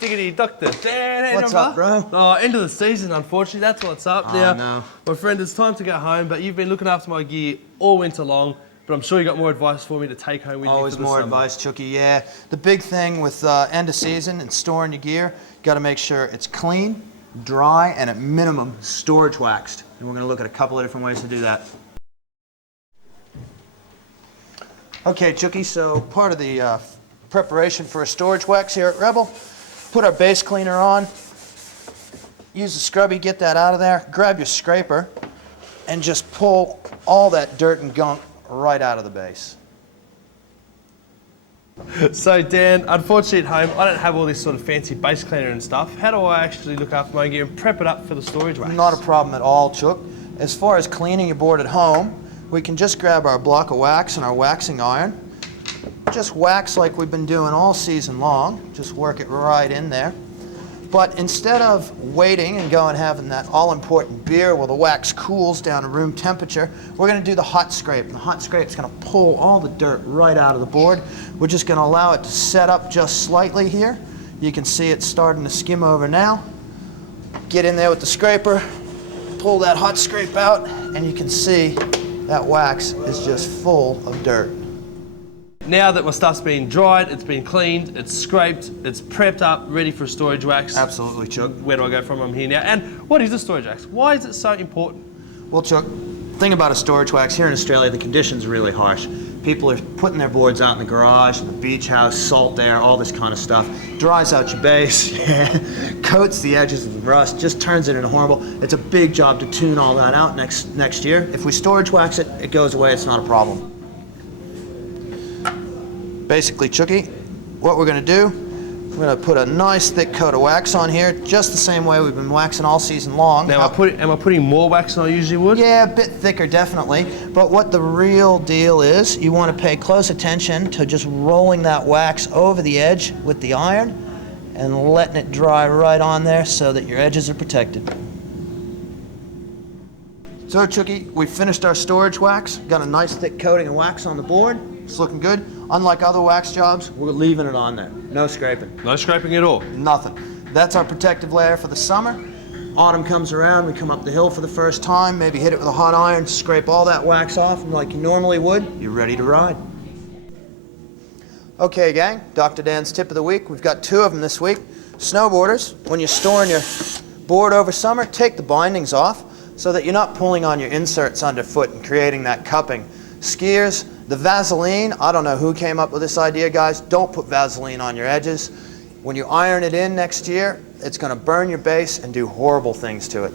Diggity Doctor Dan. What's up, bro? Oh, end of the season, unfortunately. That's what's up now. No. My friend, it's time to go home, but you've been looking after my gear all winter long, but I'm sure you got more advice for me to take home with Always you for the more summer. advice, Chucky, yeah. The big thing with end of season and storing your gear, got to make sure it's clean, dry, and at minimum, storage waxed. And we're going to look at a couple of different ways to do that. Okay, Chucky, so part of the preparation for a storage wax here at Rebel, put our base cleaner on, use the scrubby, get that out of there, grab your scraper, and just pull all that dirt and gunk right out of the base. So Dan, unfortunately at home, I don't have all this sort of fancy base cleaner and stuff. How do I actually look after my gear and prep it up for the storage wax? Not a problem at all, Chuck. As far as cleaning your board at home, we can just grab our block of wax and our waxing iron. Just wax like we've been doing all season long. Just work it right in there. But instead of waiting and going having that all-important beer while the wax cools down to room temperature, we're going to do the hot scrape. And the hot scrape's going to pull all the dirt right out of the board. We're just going to allow it to set up just slightly here. You can see it's starting to skim over now. Get in there with the scraper, pull that hot scrape out, and you can see that wax is just full of dirt. Now that my stuff's been dried, it's been cleaned, it's scraped, it's prepped up, ready for a storage wax. Absolutely, Chuck. Where do I go from? I'm here now. And what is a storage wax? Why is it so important? Well, Chuck, thing about a storage wax, here in Australia, the conditions are really harsh. People are putting their boards out in the garage, in the beach house, salt air, all this kind of stuff. Dries out your base, coats the edges with rust, just turns it into horrible. It's a big job to tune all that out next year. If we storage wax it, it goes away, it's not a problem. Basically, Chucky, what we're going to do, we're going to put a nice thick coat of wax on here, just the same way we've been waxing all season long. Now, am I putting more wax than I usually would? Yeah, a bit thicker, definitely. But what the real deal is, you want to pay close attention to just rolling that wax over the edge with the iron and letting it dry right on there so that your edges are protected. So, Chucky, we finished our storage wax, got a nice thick coating of wax on the board. It's looking good. Unlike other wax jobs, we're leaving it on there. No scraping. No scraping at all? Nothing. That's our protective layer for the summer. Autumn comes around, we come up the hill for the first time, maybe hit it with a hot iron, scrape all that wax off, and like you normally would, you're ready to ride. Okay, gang, Dr. Dan's tip of the week. We've got two of them this week. Snowboarders, when you're storing your board over summer, take the bindings off so that you're not pulling on your inserts underfoot and creating that cupping. Skiers, the Vaseline, I don't know who came up with this idea, guys. Don't put Vaseline on your edges. When you iron it in next year, it's going to burn your base and do horrible things to it.